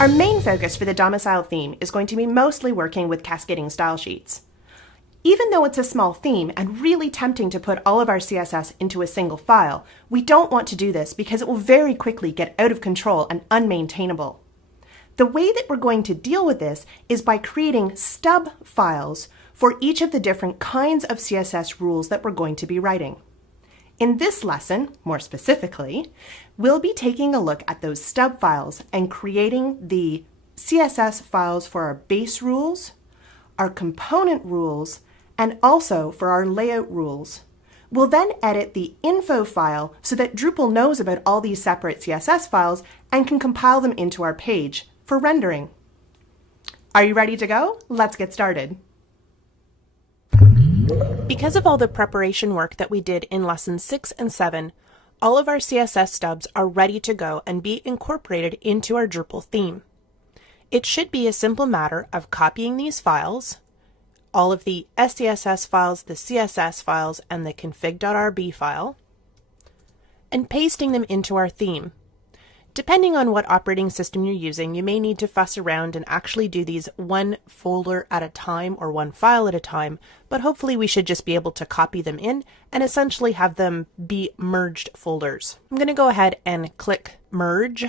Our main focus for the domicile theme is going to be mostly working with cascading style sheets. Even though it's a small theme and really tempting to put all of our CSS into a single file, we don't want to do this because it will very quickly get out of control and unmaintainable. The way that we're going to deal with this is by creating stub files for each of the different kinds of CSS rules that we're going to be writing. In this lesson, more specifically, we'll be taking a look at those stub files and creating the CSS files for our base rules, our component rules, and also for our layout rules. We'll then edit the info file so that Drupal knows about all these separate CSS files and can compile them into our page for rendering. Are you ready to go? Let's get started. Because of all the preparation work that we did in lessons 6 and 7, all of our CSS stubs are ready to go and be incorporated into our Drupal theme. It should be a simple matter of copying these files, all of the SCSS files, the CSS files, and the config.rb file, and pasting them into our theme. Depending on what operating system you're using, you may need to fuss around and actually do these one folder at a time or one file at a time, but hopefully we should just be able to copy them in and essentially have them be merged folders. I'm going to go ahead and click merge,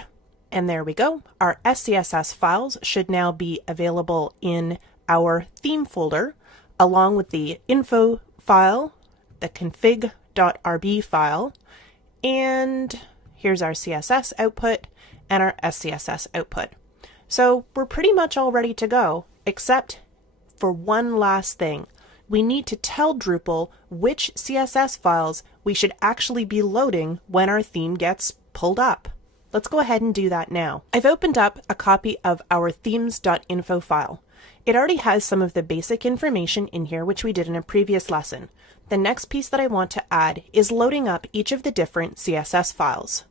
and there we go. Our SCSS files should now be available in our theme folder, along with the info file, the config.rb file, and here's our CSS output and our SCSS output. So we're pretty much all ready to go, except for one last thing. We need to tell Drupal which CSS files we should actually be loading when our theme gets pulled up. Let's go ahead and do that now. I've opened up a copy of our themes.info file. It already has some of the basic information in here, which we did in a previous lesson. The next piece that I want to add is loading up each of the different CSS files.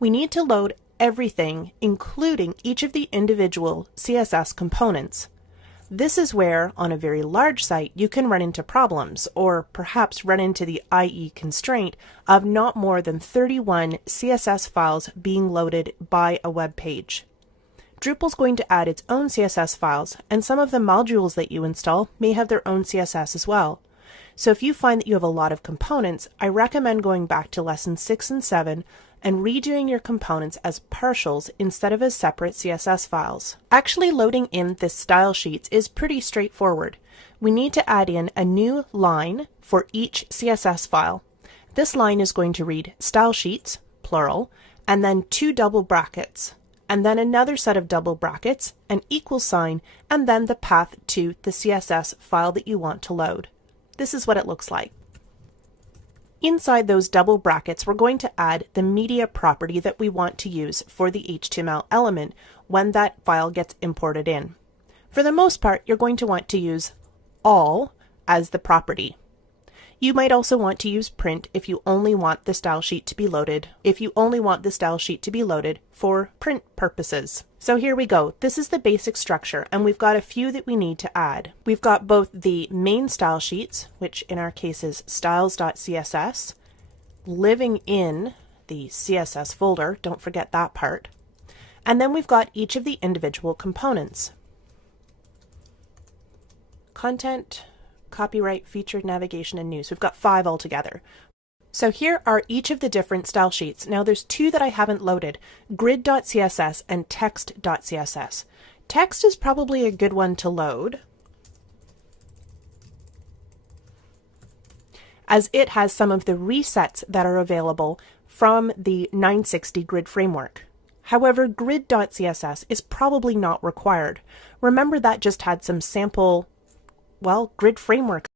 We need to load everything, including each of the individual CSS components. This is where, on a very large site, you can run into problems, or perhaps run into the IE constraint of not more than 31 CSS files being loaded by a web page. Drupal's going to add its own CSS files, and some of the modules that you install may have their own CSS as well. So if you find that you have a lot of components, I recommend going back to lessons 6 and 7 and redoing your components as partials instead of as separate CSS files. Actually loading in this style sheets is pretty straightforward. We need to add in a new line for each CSS file. This line is going to read style sheets, plural, and then 2 double brackets, and then another set of double brackets, an equal sign, and then the path to the CSS file that you want to load. This is what it looks like. Inside those double brackets, we're going to add the media property that we want to use for the HTML element when that file gets imported in. For the most part, you're going to want to use all as the property. You might also want to use print if you only want the style sheet to be loaded, for print purposes. So here we go. This is the basic structure, and we've got a few that we need to add. We've got both the main style sheets, which in our case is styles.css, living in the CSS folder, don't forget that part. And then we've got each of the individual components. Content, copyright, featured, navigation, and news. We've got 5 altogether. So here are each of the different style sheets. Now there's 2 that I haven't loaded, grid.css and text.css. Text is probably a good one to load, as it has some of the resets that are available from the 960 grid framework. However, grid.css is probably not required. Remember that just had some sample, grid framework